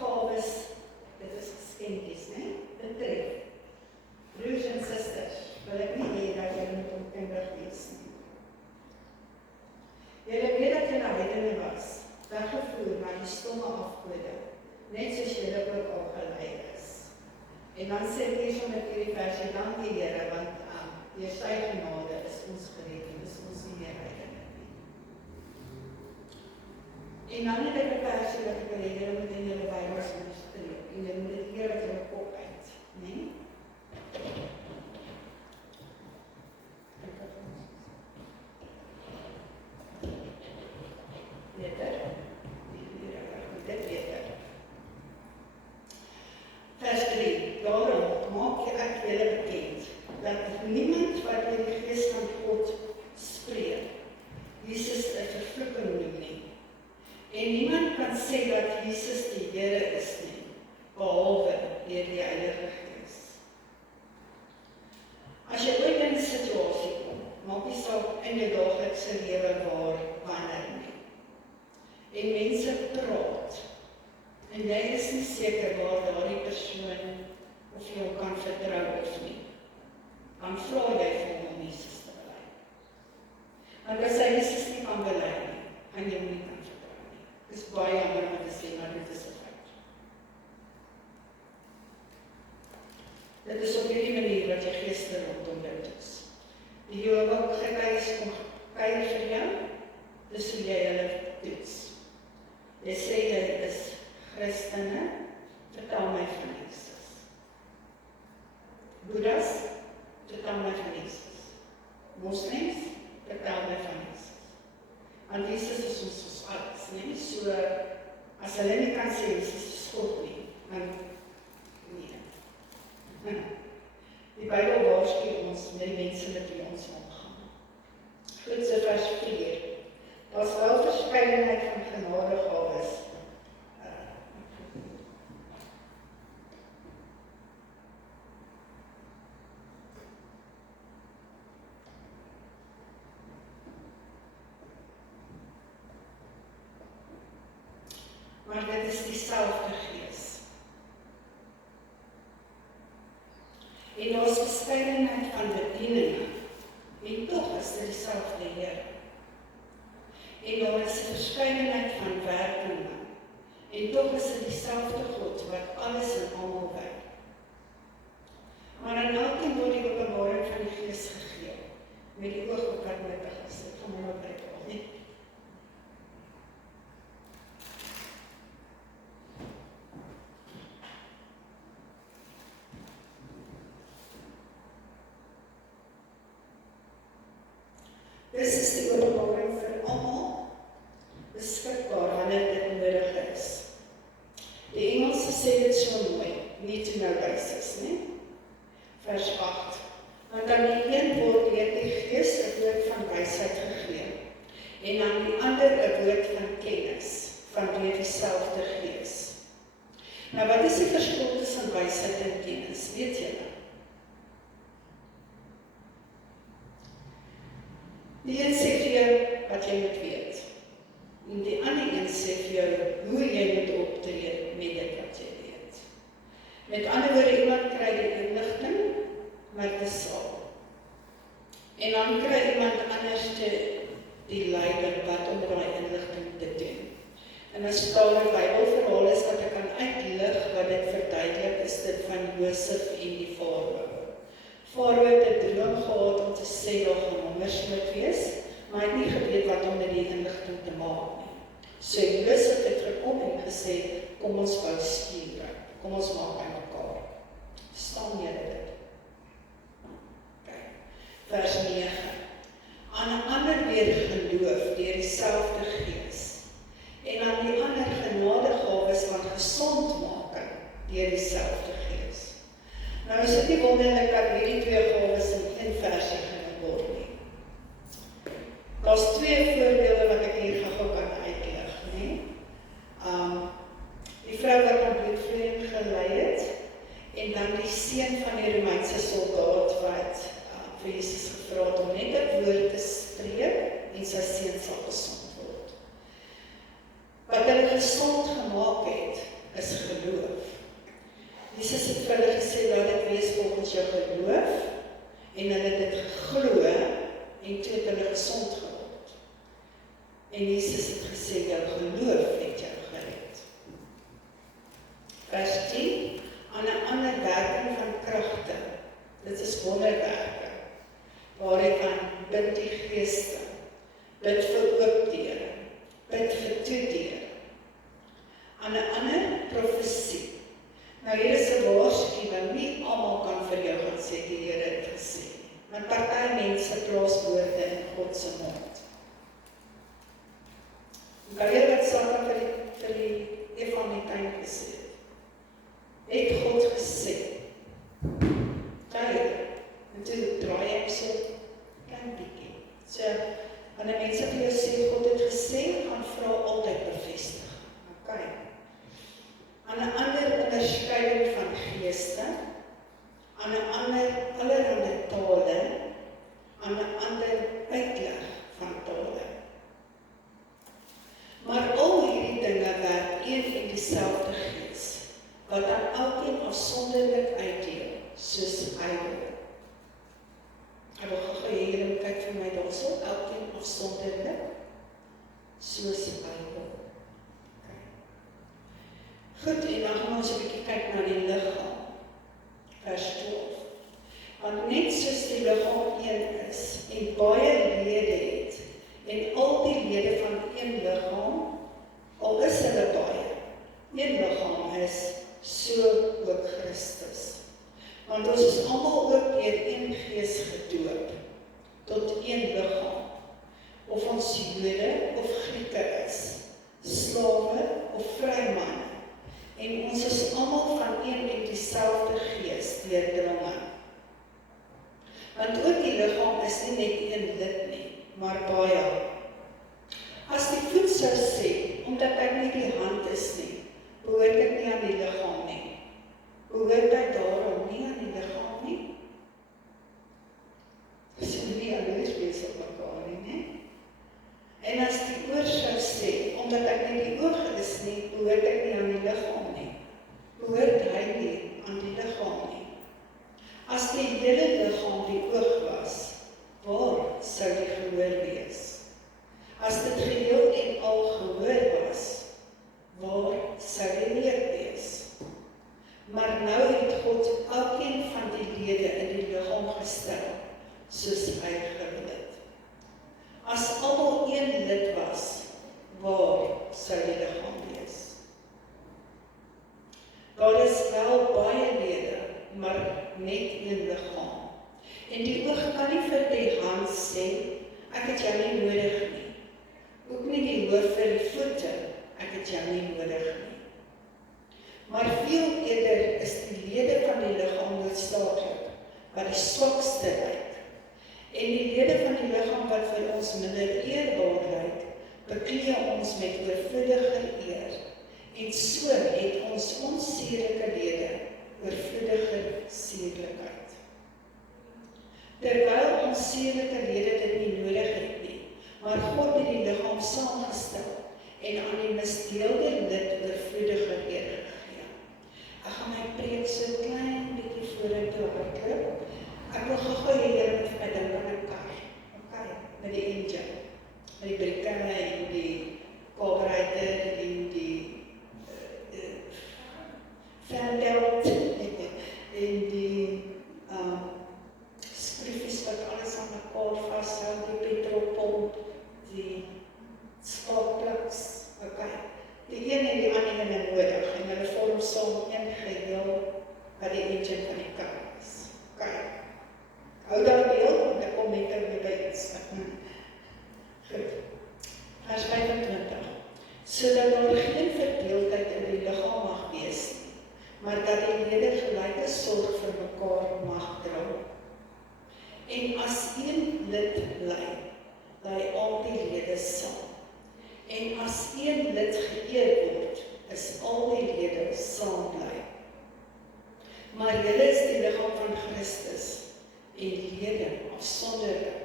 gawes, dit is geskenkies, né? Betref. Broers en susters, wil ek nie hê dat julle moet onkundig wees nie. Julle weet dat julle heidene was, weggevoer na die stomme afgode, net soos julle ook al gelei is. En dan sê ek hier so met hierdie versie, dank die Here, want deur sy genade is ons gered en is ons nie meer heidene nie. En dan het ek 'n versie wat ek wil hê julle moet in julle Bybels onderstreep en julle moet dit leer uit julle kop uit, né? Vers 3, daarom maak ek julle bekend, dat niemand wat deur die Gees van God spreek, Jesus 'n vervloeking noem nie. En niemand kan sê dat Jesus die Here is nie, behalwe deur die Heilige Gees. As jy ooit in 'n situasie kom, maak nie saak in jou daaglikse lewe wanneer nie. En mense praat, en jy is nie seker waar daardie persoon of jy hom kan vertrou of nie, dan vra jy vir hom om Jesus te bely. Want as hy Jesus nie kan bely nie, gaan jy hom nie kan vertrou nie. Dit is baie jammer om te sê, maar dit is 'n feit. Dit is op hierdie manier wat jy gister rondom dit is. Die Jehova getuies kom kuier vir jou, dis hoe jy hulle toets. Jy sê jy is Christene, vertel my van Jesus. Boeddhas, vertel my van Jesus. Moslems, vertel my van Jesus. Want Jesus is ons alles, nie? So, as hulle nie kan sê, Jesus is God nie, dan nee. Die Bybel waarsku ons met die mense met wie ons omgaan. Goed, so vers 4. Daar is wel verskeidenheid van genadegawes. Maar dit is dieselfde Gees. En daar is verskeidenheid van bedieninge, en tog is dit dieselfde Here. En daar is 'n verskeidenheid van werkinge, en tog is dit dieselfde God wat alles en almal werk. Maar aan elkeen word die openbaring van die Gees gegee, met die oog op wat nuttig is. Dit gaan nou breek al, nie? Dis is die openbaring vir almal beskikbaar wanneer dit nodig is. Die Engelse sê dit so mooi, need to know basis, né? Vers 8. Want aan die een word deur die Gees 'n woord van wysheid gegee, en aan die ander 'n woord van kennis, van deur dieselfde Gees. Nou wat is die verskil tussen wysheid en kennis, weet julle? Die een sê vir jou wat jy moet weet, en die ander een sê vir jou hoe jy moet optree met dit wat jy weet. Met ander woorde, iemand kry die inligting, maar dit is al. En dan kry iemand anders die leider wat om daai inligting te doen. En as daar 'n Bybelverhaal is wat ek kan uitlig wat dit verduidelik, is dit van Josef en die Farao. Farao het 'n droom gehad om te sê daar gaan hongersnood wees, maar hy het nie geweet wat om met die inligting te maak nie. So Josef het gekom en gesê, kom ons bou skure, kom ons maak by mekaar. Verstaan julle dit? Okay. Vers 9. Aan 'n ander weer geloof deur dieselfde Gees, en aan die ander genadegawes van gesondmaking deur dieselfde Gees. Nou is dit nie wonderlik dat hierdie twee gawes in een versie genoem word nie. Daar's twee voorbeelde wat ek hier gou kan uitlig, né? Die vrou wat aan bloedvloeiing gelei het, en dan die seun van die Romeinse soldaat wat vir Jesus gevra het om net 'n woord te spreek en sy seun sal gesond word. Wat hulle gesond gemaak het, is Vers 10, aan 'n ander werking van kragte. Dit is wonderwerke, waar hy kan bid die geeste, bid vir oop deure, bid vir toedeur. Aan 'n ander profesie. Nou hier is 'n waarskuwing, nie almal kan vir jou gaan sê die Here het gesê. Want party mense plaas woorde in God se mond. Kan jy wat Satan vir die Eva in die tuin gesê het? Het God gesê? Kyk, en toe draai ek so klein bietjie. So, wanneer mense vir jou sê God het gesê, gaan vra altyd bevestig. OK. Aan 'n ander onderskeiding van geeste, aan 'n ander allerhande tale, aan 'n ander uitleg van tale. Maar al hierdie dinge werk een en dieselfde Gees, wat aan elkeen afsonderlik uitdeel, soos hy wil. Ek wil gou hier en kyk vir my daarso, elkeen afsonderlik, soos hy wil. Goed, en dan gaan ons 'n bietjie kyk na die liggaam. Vers 12. Want net soos die liggaam een is, en baie lede het, en al die lede van een liggaam, al is hulle baie, een liggaam is, so ook Christus. Want ons is almal ook deur een Gees gedoop, tot een liggaam, of ons Jode of Grieke is, slawe of vrymanne, en ons is almal van een en dieselfde Gees deurdringend. Want ook die liggaam is nie net een lid nie, maar baie. As die voet sou sê, omdat ek nie die hand is nie, behoort ek nie aan die liggaam nie. Behoort ek daarom nie aan die liggaam nie? Dis nie jaloers wees op mekaar nie. En as die oor sou sê, omdat ek nie die oog is nie, behoort ek nie aan die liggaam nie. Behoort hy nie aan die liggaam nie. As die hele liggaam die oog was, waar sou die gehoor wees? As dit geheel en al gehoor was, waar sou die leer wees? Maar nou het God elkeen van die lede in die liggaam gestel, soos hy gewil het. As almal een lid was, waar sou die liggaam wees? Daar is wel baie lede, maar net een liggaam. En die oog kan nie vir die hand sê, ek het jou nie nodig nie. Ook nie die hoof vir die voete, ek het jou nie nodig nie. Maar veel eerder is die lede van die liggaam noodsaaklik, wat die swakste lyk. En die lede van die liggaam wat vir ons minder eerbaar lyk, beklee ons met oorvloediger eer. En so het ons onseerlike lede oorvloediger seerlikheid. Terwyl ons seerlike lede dit nie nodig het nie, maar God het die liggaam saamgestel en aan die misdeelde lid oorvloediger eer gegee. Ek gaan my preek so klein bietjie vorentoe hardloop. Ek wil gou hier met my dink aan 'n kar. OK, met die engine, met die brieke en die carburetor en die fanbelt en die skroefies wat alles aan mekaar vashou, die petrolpomp, die skaakpliks, OK. Die een en die ander ene nodig en hulle vorm saam een geheel wat die engine van die kar is. OK. Hou daar beeld, want ek kom net weer by iets. Goed. Vers 25. Sodat daar geen verdeeldheid in die liggaam mag wees nie, maar dat die lede gelyke sorg vir mekaar mag dra. En as een lid ly al die lede saam. En as een lid geëer word, is al die lede saam bly. Maar julle is die liggaam van Christus en lede afsonderlik.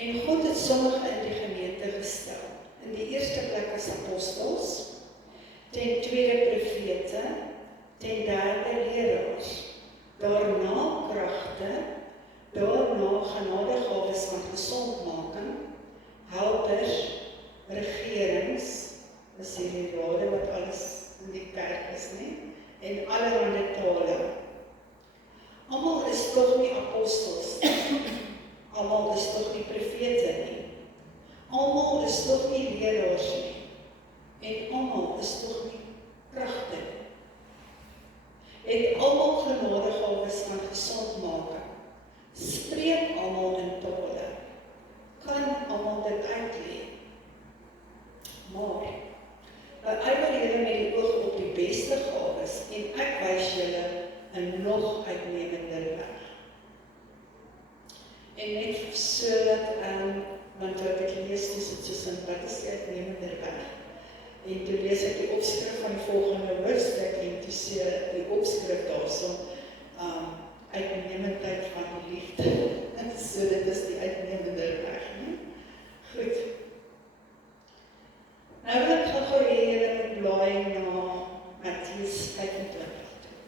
En God het sommige in die gemeente gestel. In die eerste plek as apostels, ten tweede profete, ten derde leraars, daarna kragte, daarna genadegawes van gesondmaking, helpers, regerings, is die rade wat alles in die kerk is, nie? en allerhande tale. Almal is tog nie apostels nie. Almal is tog nie profete nie. Almal is tog nie leraars nie. En almal is tog nie pragtig nie. Het almal genadegawes van gesondmaking. Spreek almal in tale. Kan almal dit uitleef. Maar beywer julle met die oog op die beste gawes en ek wys julle 'n nog uitnemender weg. En net so dat, want wat ek lees, dis het so simpel, wat is die uitnemender weg? En toe lees ek die opskrif van die volgende hoofstuk en toe sê die opskrif daarso, uitnemendheid van die liefde. En so dit is die uitnemender weg, nie? Goed. Nou wil ek gou hê julle moet blaai na Matteus 25 toe.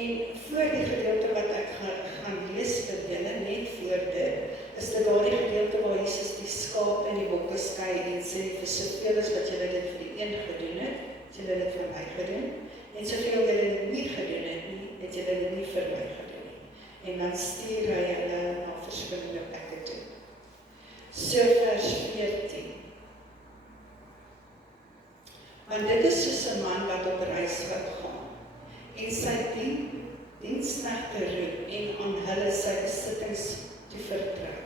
En voor die gedeelte wat ek gaan lees vir julle, net voor dit, is dit daardie gedeelte waar Jesus die skaap en die bokke skei en sê, vir soveel as wat julle dit vir die een gedoen het, het julle dit vir my gedoen, en soveel julle dit nie gedoen het nie, het julle dit nie vir my gedoen nie. En dan stuur hy hulle na verskillende plekke toe. So vers 14. Want dit is soos 'n man wat op reis gaan, en sy diensknegte roep en aan hulle sy besittings te vertrou.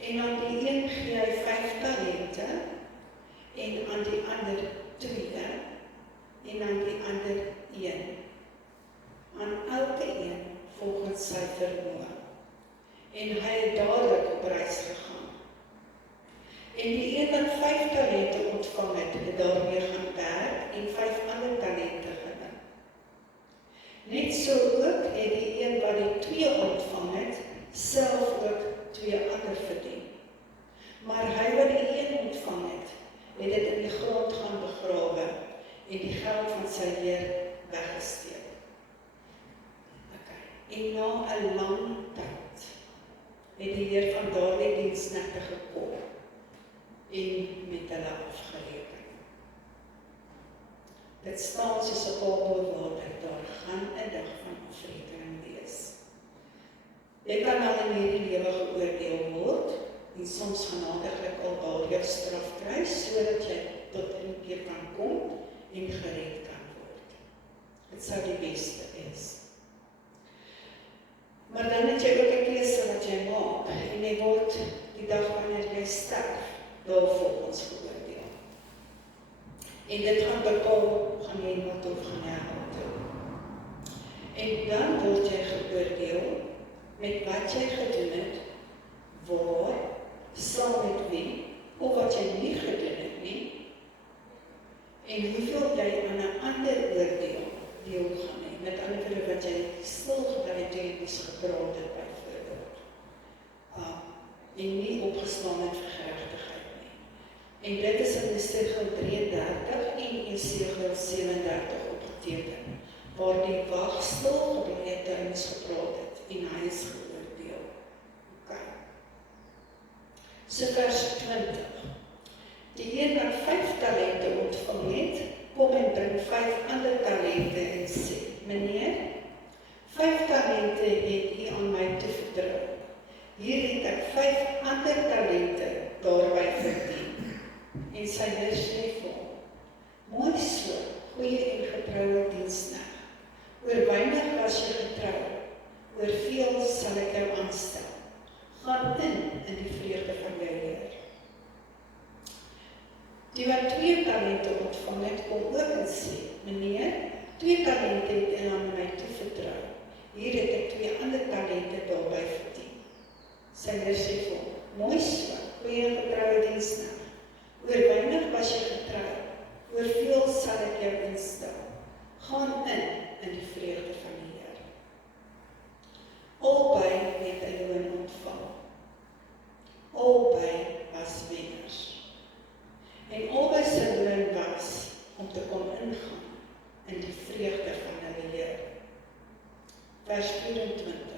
En aan die een gee hy 5 talente, en aan die ander 2, en aan die ander 1. Aan elke een volgens sy vermoë. En hy het dadelik op reis gegaan. En die een wat 5 talente ontvang het daarmee gaan werk en 5 ander talente gewin. Net so ook het die een wat die 2 ontvang het, self ook 2 ander verdien. Maar hy wat die 1 ontvang het dit in die grond gaan begrawe en die geld van sy heer weggesteek. En na 'n lang tyd het die heer van daardie diensknegte gekom en met hulle afgereken. Dit staan soos 'n papel water, daar gaan 'n dag van afrekening wees. Jy kan al in hierdie lewe geoordeel word en soms genadiglik al daar jou straf kry, sodat jy tot inkeer kan kom en gered kan word. Dit sou die beste is. Maar dan het jy ook 'n keuse wat jy maak, en jy word die dag wanneer jy sterf, daar volgens geoordeel. En dit gaan bepaal, gaan jy hemel toe of gaan jy hel toe. En dan word jy geoordeel met wat jy gedoen het, waar, saam met wie, of wat jy nie gedoen het nie, en hoeveel jy aan 'n ander oordeel deel gaan hê. Met ander woorde wat jy stil gebly het en iets gepraat het byvoorbeeld. En nie opgestaan het vir geregtigheid nie. En dit is in Esegiel 33 en Esegiel 37 opgeteken, waar die wag stil gebly het en iets gepraat het en hy is geoordeel. Okay. So vers 20. Die een wat 5 talente ontvang het, kom en bring 5 ander talente en sê, meneer, 5 talente het u aan my toevertrou. Hier het ek 5 ander talente daarby verdien. En sy heer sê vir hom, mooi so, goeie en getroue diensknegt. Oor weinig was jy getrou, oor veel sal ek jou aanstel. Gaan in die vreugde van jou Heer. Die wat 2 talente ontvang het, kom ook en sê, meneer, 2 talente het u aan my toevertrou. Hier het ek 2 ander talente daarby verdien. Sy heer sê vir hom, mooi so, goeie en getroue diensknegt. Oor weinig was jy getrou, oor veel sal ek jou instel. Gaan in die vreugde van die Heer. Albei het 'n loon ontvang. Albei was wenners. En albei se loon was om te kon ingaan in die vreugde van hulle Heer. Vers 24.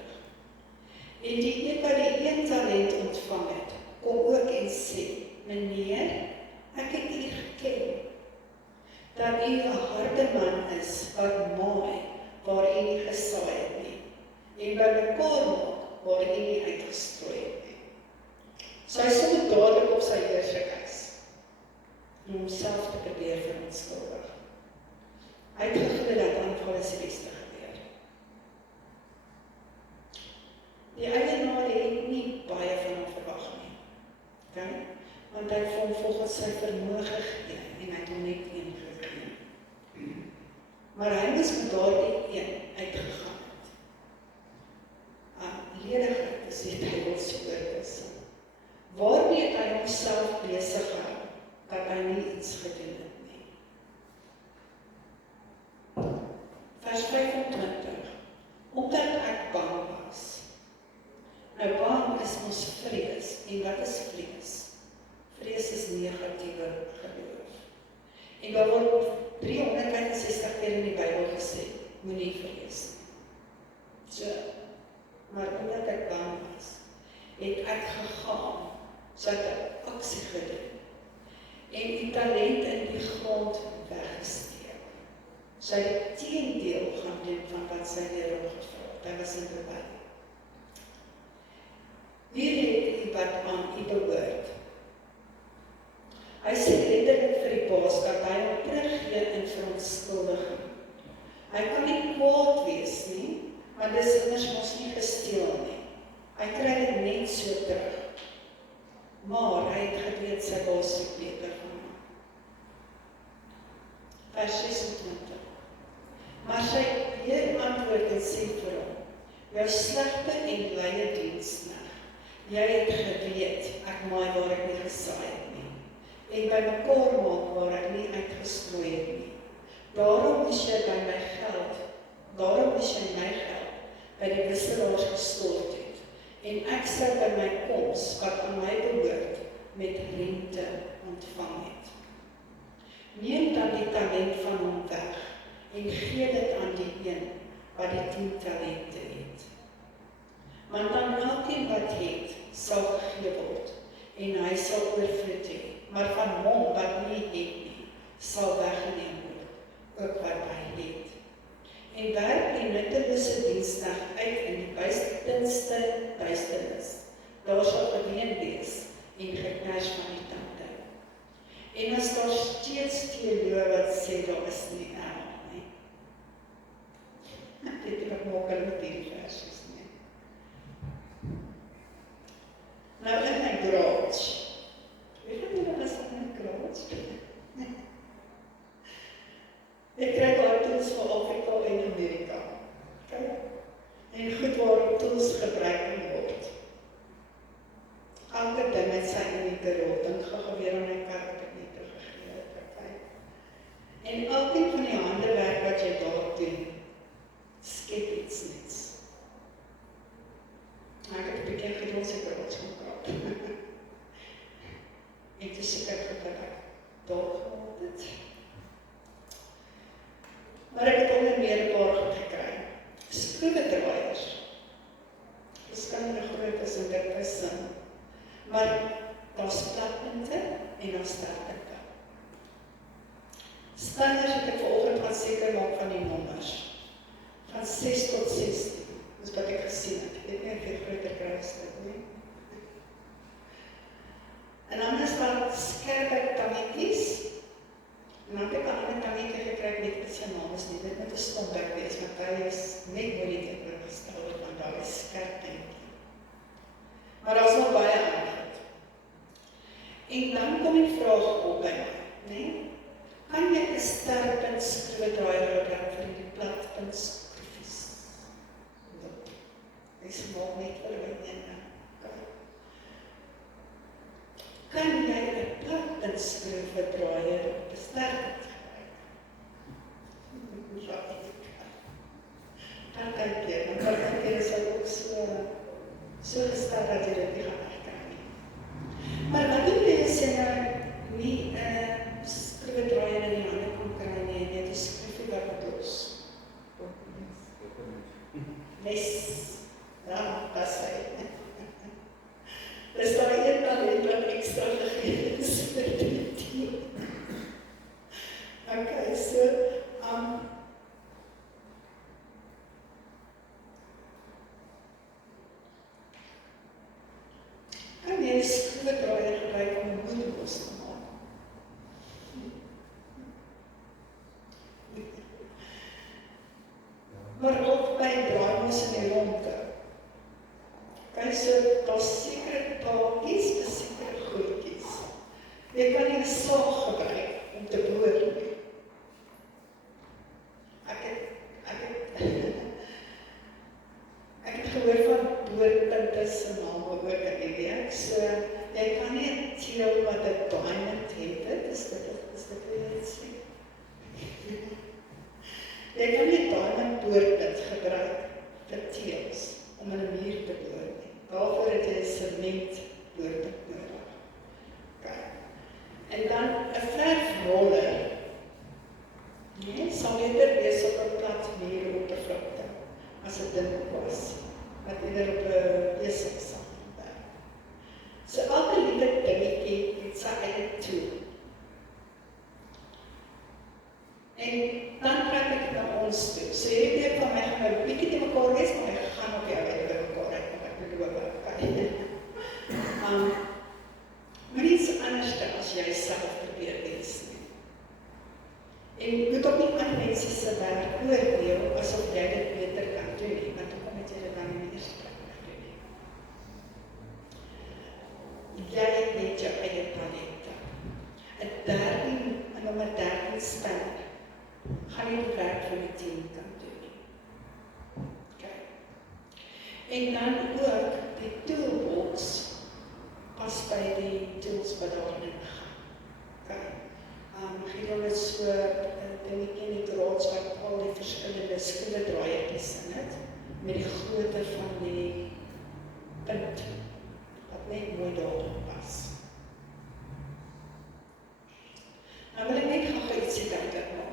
En die een wat die 1 talent ontvang het, kom ook en sê, meneer, ek het u geken. dat u 'n harde man is, wat maai, waar u nie gesaai het nie, en bymekaar maak, waar u nie uitgestrooi het nie. So hy sommer dadelik op sy eers gekies, om homself te probeer verontskuldig. Hy het geglo dat aanval is die beste gebeur. Die eienaar het nie baie van hom verwag nie, okay? Want hy het vir hom volgens sy vermoë gegee, en hy het hom net een gegee. Maar hy moes met daardie een uitgegaan het. Ledigheid is die Bybelse oorwissel. Waarmee het hy homself besig gehou, dat hy nie iets gedoen het nie. Vers 25. Omdat ek bang was. Nou bang is ons vrees, en wat is vrees? Vrees is negatiewe geloof. En daar word 365 keer in die Bybel gesê, moenie vrees nie. So, maar omdat ek bang was, het ek gegaan, so het ek aksie gedoen, en die talent in die grond weggesteek. So hy het teendeel gaan doen van wat sy Here hom gevra het. Hy was in bewaar. Wie het u wat aan u behoort? Hy sê letterlik vir die baas dat hy hom teruggee in verontskuldiging. Hy kan nie kwaad wees nie, want dis immers mos nie gesteel nie. Hy kry dit net so terug. Maar hy het geweet sy baas soek beter van hom. Vers 26. Maar sy Heer antwoord en sê vir hom, jou slegte en blye diensknegt, jy het geweet, ek maai waar ek nie gesaai het nie, en bymekaar maak waar ek nie uitgestrooi het nie. Daarom moes jy my geld by die wisselaars gestort het, en ek sou by my koms, wat aan my behoort, met rente ontvang het. Neem dan die talent van hom weg, en gee dit aan die een, wat die 10 talente het. Want dan elkeen wat het, sal gegee word, en hy sal oorvloed hê, maar van hom wat nie het nie, sal weggeneem word, ook wat hy het. En werk die nuttelose diensknegt uit in die buitenste duisternis. Daar sal geween wees, en geknars van die tande. En as daar steeds teoloë wat sê, daar is nie erg nie. Dit is wat maak hulle met die versies nie. Nou in my garage. Weet jy wat is in my garage? Ek kry daar tools vir Afrika en Amerika. Okay? En goed waarop tools gebruik word. Elke ding het sy unieke rol. Dink gou weer aan my kerk wat ek net gegee het. Okay? En elkeen van die handewerk wat jy daar doen, skep iets niks. Ek het 'n bietjie gedons ek wil ons mekaar. En dis seker gebruik. Daar gaan dit. Maar ek het onder meer 'n paar goed gekry. Skroewedraaiers. Verskillende groottes en diktes sin. Maar daar's platpunte en daar's sterkpunte. Standers het ek vanoggend gaan seker maak van die nommers. Van 6 tot 16. Dis wat ek gesien het. Ek weet nie of jy groter kry as dit nie. En dan is daar skerpe tangetjies. En dan heb ek al 'n tangetje gekry met sy naam is nie. Dit moet 'n stompbek wees, want hy is net mooi die tekening gestel, want daar is skerp tangetje. Maar daar is nog baie ander. En dan kom die vraag op by my, nee? Kan jy 'n sterkpunt skroewedraaier gebruik vir die platpunt skroefies? Ek maak net vir een. Kan jy 'n platpunt skroewedraaier op 'n sterkpunt gebruik? Ja, ek kan. Dan kan jy, want dan is hy ook so gestel dat jy dit nie gaan herken nie. Maar wat doen jy as jy nou nie 'n skroewedraaier in die hande kan kry nie, en jy het 'n skroefie wat los? Mes. Ja, dat is hy. Dis daar een talent wat ekstra gegee is vir die team. vonke. Kijk, so, daar's sekere taaltjies, sekere goedjies. Jy kan nie 'n saag gebruik om te boor nie. Ek het gehoor van boorpunte se name ook in die week, so jy kan nie 'n teel wat 'n diamond het, is dit iets sê? Jy kan nie 'n diamond boorpunt gebruik vir teels om in 'n muur te boor nie. Daarvoor het jy 'n sement boorpunt nodig. Okay. En dan 'n verfroller. Nee, sal beter wees op 'n plat muuroppervlakte as 'n dun was, wat eerder op 'n besig sal werk. So elke liewe dingetjie het sy eie tool. En dan trek ek na ons toe. So hierdie week van my gaan 'n bietjie te mekaar wees, maar ek gaan ook jou uit mekaar uit, want ek beloof ek kan. Maar iets anders as jy self probeer wees nie. En jy moet ook nie ander mense se werk oordeel asof jy dit beter kan doen nie, want dan moet jy dit dan nie eers doen nie. Jy het net jou eie talente. 'n nommer 13 speler gaan nie die werk van die team kan doen nie. Okay. En dan ook die toolbox pas by die tools wat daarin gaan. Okay. Gideon is so, dingetjie in die draads wat al die verskillende skroewedraaiertjies in het, met die grootte van die punt, wat net mooi daarop pas. Nou wil ek net gou ietsie duidelik maak.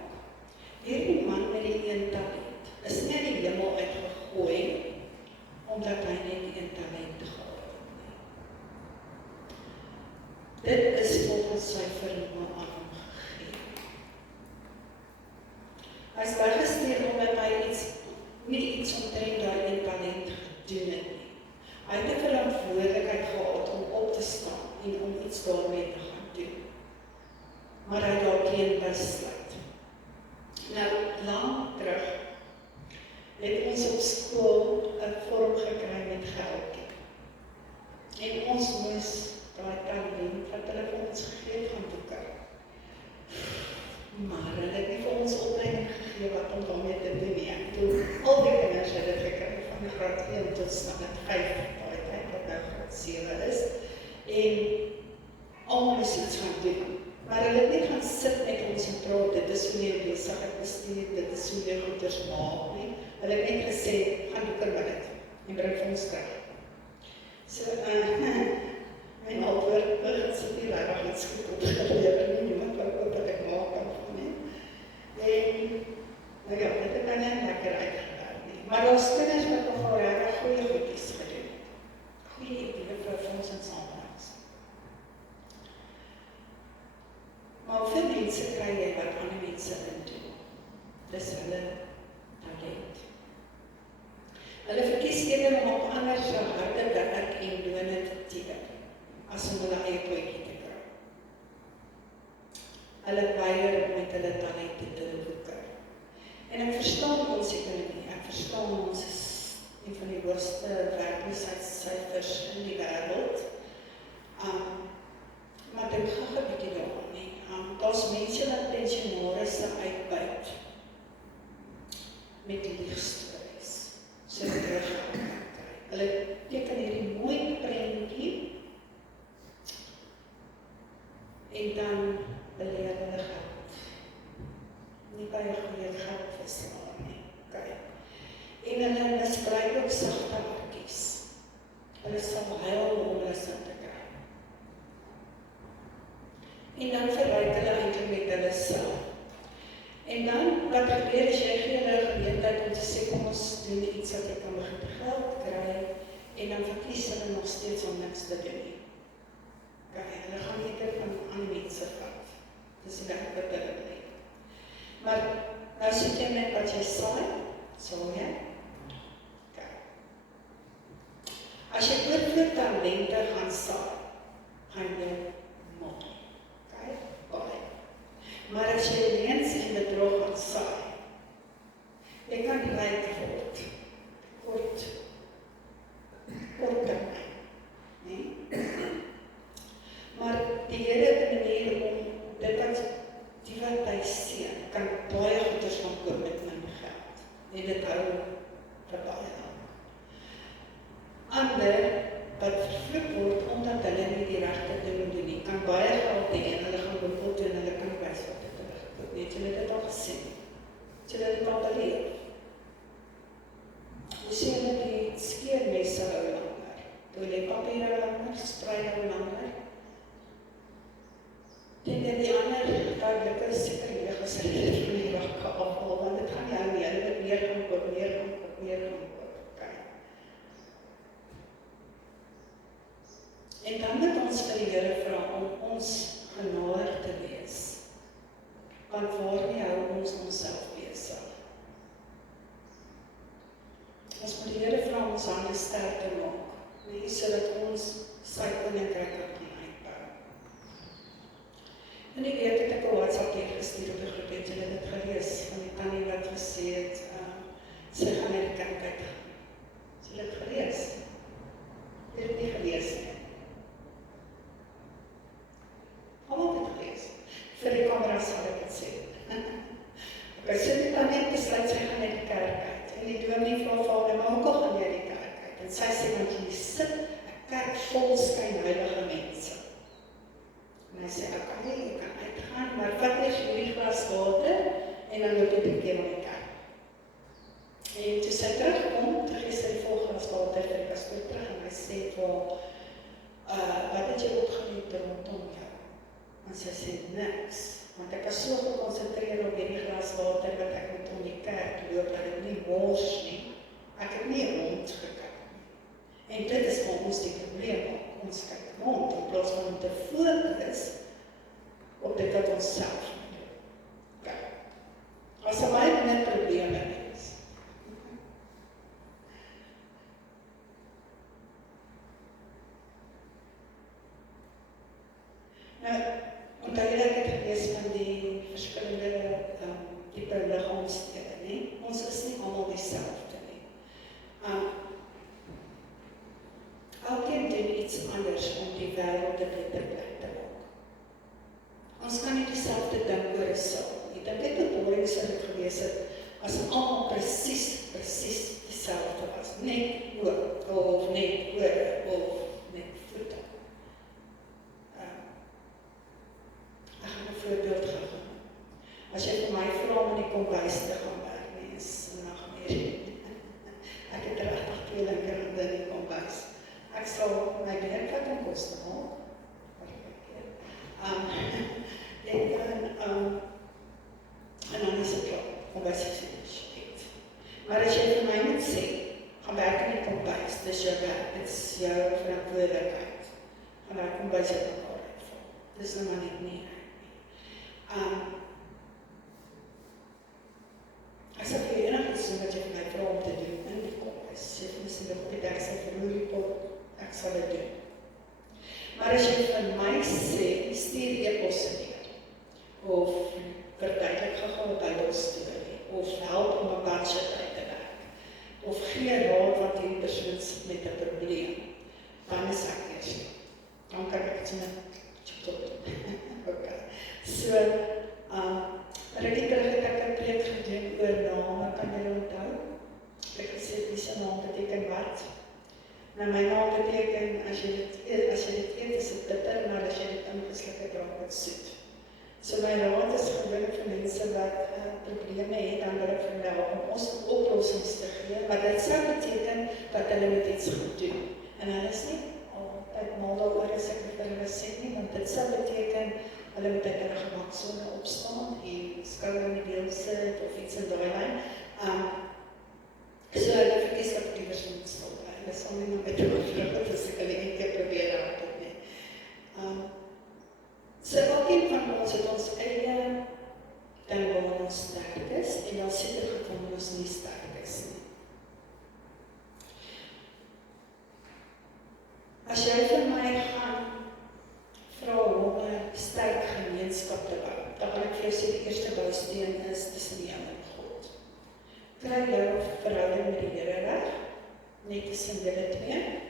Hierdie man met die een talent is nie in die hemel uitgegooi, omdat hy net die een talent gehad het nie. Dit is volgens sy vermoë aan hom gegee. Hy is weggestuur omdat hy nie iets omtrent daai een talent gedoen het nie. Hy het 'n verantwoordelikheid gehad om op te staan en om iets daarmee te gaan doen. Maar hy daarteen besluit. Nou, lang terug het ons op skool 'n vorm gekry met geldjie. En ons moes daai talent wat hulle vir ons gegee het gaan boeke. Maar hulle het nie vir ons opleiding gegee wat om daarmee te doen nie. Ek bedoel, al die kinders het dit gekry van graad 1 tot standaard 5, daai tyd wat nou graad 7 is. En almal moes iets gaan doen. Maar hulle het nie gaan sit met ons en praat, dit is hoe jy besigheid bestuur, dit is hoe jy goeders maak nie. Hulle het net gesê, gaan boeker met dit, en bring vir ons terug. So, my antwoord, het sit nie regtig iets goed opgeleer nie, niemand wat ook wat ek maak kan van nie. En, nou ja, dit het dan net lekker uitgewerk nie. Maar ons kinders wat nogal regtig goeie goedjies gedoen het. Goeie idee vir ons in samelewing. Maar veel mense kry jy wat ander mense indoen. Dis hulle talent. Hulle verkies eerder om op ander se harde werk en lone te teken, as om hulle eie potjie te kry. Hulle weier om met hulle talente te woeker. En ek verstaan ons ekonomie, ek verstaan ons is een van die hoogste werkloosheidsyfers in die wêreld. Maar dink gou 'n bietjie daaraan nie. Daar's mense wat pensionarisse uitbuit met liegstories, so dit teruggeld kan kry. Hulle teken hierdie mooi prentjie en dan beleer hulle geld. Nie baie goeie geld verslaan nie. Okay. En hulle misbruik ook sagte hartjies. Hulle sal huil om hulle sin te kry. En dan verryk hulle eintlik met hulle self. En dan, wat gebeur is, jy gee hulle geleentheid om te sê, kom ons doen iets wat jy kan begin geld kry, en dan verkies hulle nog steeds om niks te doen nie. Okay, hulle gaan eerder van ander mense vat. Dis die werk wat hulle wil. Maar, nou sit jy met wat jy saai, jy? Okay. As jy oorvloed talente gaan saai, gaan jy maak. Baie. Maar as jy leens en bedrog gaan saai, jy kan ryk word en dit hou vir baie lank. Ander wat vervloek word omdat hulle nie die regte ding doen nie, kan baie geld hê en hulle gaan wimpel toe en hulle kan wys wat dit teruggekoop. Het julle dit al gesien? Het julle dit al beleef? Hoe sê hulle die skeermesse hou langer, toiletpapier hou langer, sprei hou langer. En die ander duidelike seker leeg as hulle dit van die dag afhaal, want dit gaan nie hou nie, hulle moet meer gaan koop, meer gaan koop, meer gaan koop. Okay. En dan moet ons vir die Here vra om ons genadig te wees, want waarmee hou ons onsself besig? Ons moet die Here vra om ons hande sterk te maak, nie sodat ons sy koninkryk kan uitbou. En ek weet het ek 'n WhatsApp gestuur op die groep, het julle dit gelees, van die tannie wat gesê het, sy gaan na die kerk uit. Het julle dit gelees? Het julle dit nie gelees nie? Almal het dit gelees. Vir die kameras sal ek dit sê. Okay, so die tannie besluit sy gaan na die kerk uit. En die dominee vra vir haar, maar hoekom gaan jy na die kerk uit? En sy sê, want jy sit 'n kerk vol skynheilige mense. En hy sê, okay, jy kan uitgaan, maar vat eers hierdie glas water, en dan loop jy 'n keer om die kerk. En toe sy terugkom, toe gee sy die vol glas water vir die pastoor terug, en hy sê vir wat het jy opgelet rondom jou? En sy sê, niks, want ek was so gekonsentreer op hierdie glas water, wat ek moet om die kerk loop, dat ek nie mors nie, ek het nie rondgekyk nie. En dit is vir ons die probleem, ons kyk rond, in plaas van om te fokus op dit wat ons self moet doen. Okay. As er baie minder probleme is. Nou, onthou julle ek het gelees van die verskillende tipe liggaamsdele, nie? Ons is nie almal dieselfde nie. Elkeen doen iets anders om die wêreld 'n beter plek te maak. Ons kan nie dieselfde dink oor 'n saak nie. Dit het boring sou dit gewees het as almal presies dieselfde was. Net oë of net ore of net voete. Ek gaan 'n voorbeeld gee. As jy vir my vra om in die kombuis te gaan werk, nee, is 'n nagmerrie. Ek het regtig tweelinge in die kombuis. Ek sal my werk en koste maak. En dan is het klaar, kombuis is finish. Maar as jy vir my moet sê, gaan werk in die kombuis, dis jou werk, dit is jou verantwoordelikheid. Gaan daar kombuis uit mekaar uitval. Dis nou maar net nie. Ek sal vir enigiets doen wat jy vir my vra om te doen in die kombuis. Jy vir my sê, op die deksel verloor die pot, ek sal dit doen. Maar as jy vir my sê, stuur e-posse neer, of verduidelik gou 'n Bybelstorie, of help om 'n budget uit te werk, of gee raad wat die persoon sit met 'n probleem, dan is ek eers. Dan kan ek dit met okay. So, rukkie terug het ek 'n preek gedoen oor name, kan jy onthou? Ek het gesê, wie se naam beteken wat? Nou my naam beteken, as jy dit eet, is dit bitter, maar as jy dit ingesluk het, raak dit soet. So my raad is gewoonlik vir mense wat probleme het, dan wil ek vir hulle om ons oplossings te gee, maar dit sou beteken dat hulle met iets goed doen. En hulle is nie altyd mal daaroor as ek vir hulle sê nie, want dit sou beteken, hulle moet uit hulle gemaksone opstaan, en skouer in die been sit, of iets in daai lyn. So hulle verkies dat die persoon moet stil bly. Hulle sal nie nog met die oorvloed, as ek hulle een keer probeer help het nie. So elkeen van ons het ons eie ding waar ons sterk is, en dan seker gekom ons nie sterk is nie. As jy vir my gaan vra om 'n sterk gemeenskap te bou, dan gaan ek vir jou sê die eerste bousteen is tussen jou en God. Kry jou verhouding met die Here reg, net tussen julle twee,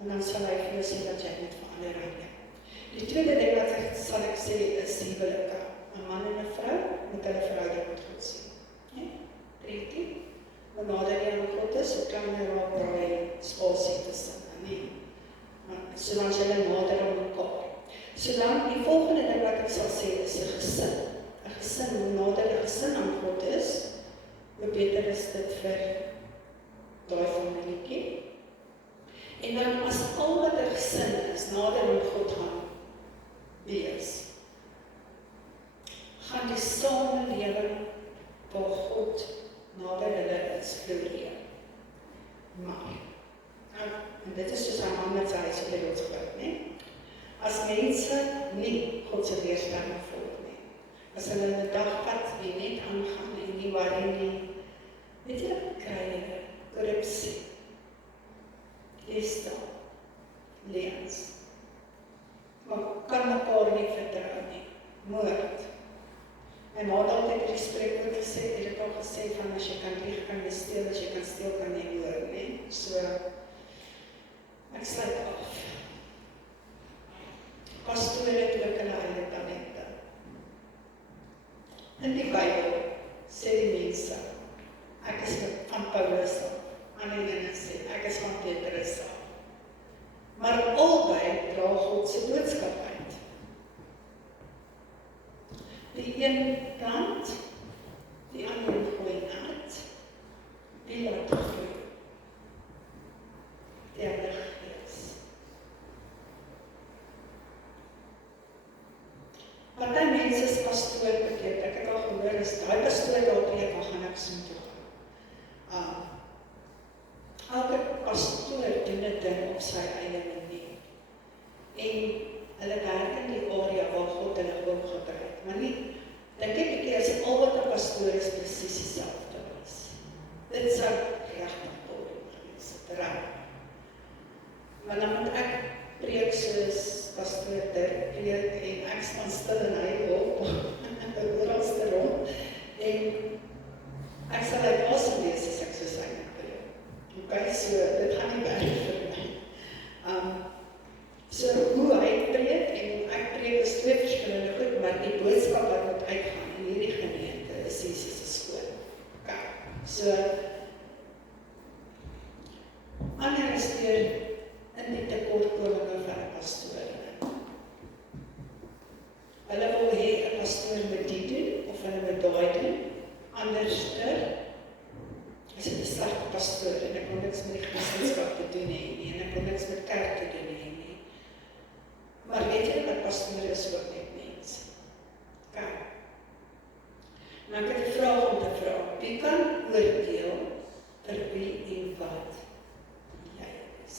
en dan sal hy vir jou sê dat jy moet verander. Die tweede ding wat sal ek sê is huwelike. 'n Man en 'n vrou moet hulle verhouding met God sien. preekie. Maar nadat jy aan God is, so kan jy raak braai spasie tussen, nie. So dan is julle nader aan mekaar. So dan, die volgende ding wat ek sal sê, is 'n gesin. 'n Gesin, hoe nader 'n gesin aan God is, hoe beter is dit vir daai familietjie. En dan as al wat 'n gesin is, nader aan God gaan wees, gaan die samelewing waar God nader hulle is floreer. Maar, en dit is soos 'n man met sy huis op die rots gebou, né? As mense nie God se weerstand volg nie, as hulle in 'n dagpad die net aangaan en nie waarin nie, weet jy, kry hulle korrupsie, diefstal, leuns, maar kan mekaar nie vertrou nie, moord. My ma het altyd die spreekwoord gesê, het ek al gesê van as jy kan lieg, kan jy steel, as jy kan steel, kan jy moord, nie? So, ek sluit af. Pastore het ook hulle eie talente. In die Bybel sê die mense, ek is van Paulus af, ander ene sê, ek is van Petrus af. Maar albei dra God se boodskap uit. Die een plant, die ander gooi nat, die laat groei. Die ander gees. Wat die mense is pastoor beteken, ek het al gehoor, is die pastoor daar preek, dan gaan ek soom toe gaan. Elke pastoor doen dit ding op sy eie manier. En hulle werk in die area waar God hulle wil gebruik. Maar nie, dink ek 'n keer as al wat 'n pastoor is presies dieselfde was. Dit sou regtig boring gewees het, reg. Maar dan moet ek preek soos pastoor Dirk preek en ek staan stil en hy loop oralste rond en ek sal uit asem wees as ek so sy preek. Okay, so dit gaan nie werk vir my. So hoe hy preek en ek preek is twee verskillende goed, maar die boodskap wat moet uitgaan in hierdie gemeente is Jesus se skoon. Okay, so ander is deur in die tekortkominge van 'n pastoor. Hulle wil hê 'n pastoor moet dit doen of hulle moet daai doen. Anderster is dit 'n slegte pastoor en ek wil niks met die gemeenskap te doen hê nie en ek wil niks met kerk te doen hê nie. Maar weet jy wat pastoor is ook net mense? Okay. Maar ek het 'n vraag om te vra. Wie kan oordeel vir wie en wat jy is?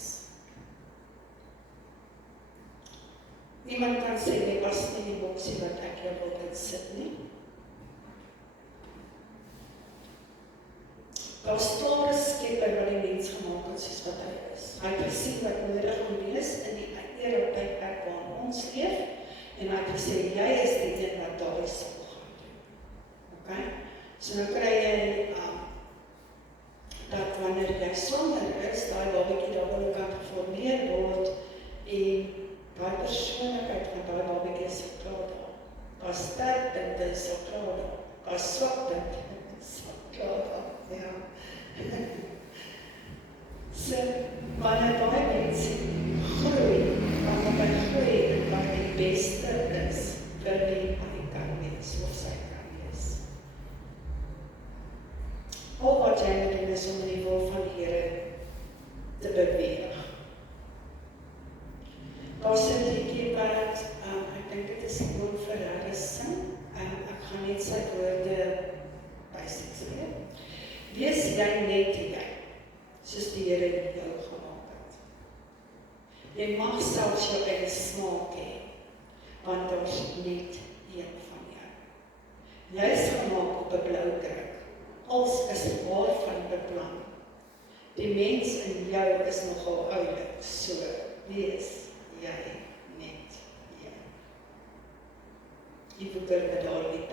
Niemand kan sê, jy pas nie die boksie wat ek jou wil insit nie. Daar staan 'n skepper wat die mens gemaak het soos wat hy is. Hy het gesien wat nodig gaan wees in die era tydperk waarin ons leef, en hy het gesê, jy is die een wat daai sal gaan doen. Okay? So nou kry jy dat wanneer jy swanger is, daai babatjie daar binnekant geformeer word, en daai persoonlikheid van daai babatjie is klaar daar. Daar sterkpunte is klaar daar. Daar swakpunte is klaar daar. Ja. So, wanneer daai mense groei, wanneer hy groei en wat die beste is vir wie hy kan wees of sy kan wees. Al wat jy moet doen is om die wil van die Here te beweeg. Daar sit die wat, ek dink dit is gewoon vir hulle sing, ek gaan net sy woorde basies weer. Wees jy net jy, soos die Here jou gemaak het. Jy mag selfs jou eie smaak hê, want daar is net een van jou. Jy is gemaak op 'n blou kruk, als is waarvan beplan. Die mens in jou is nogal oulik, so wees jy net jy. Jy probeer met daardie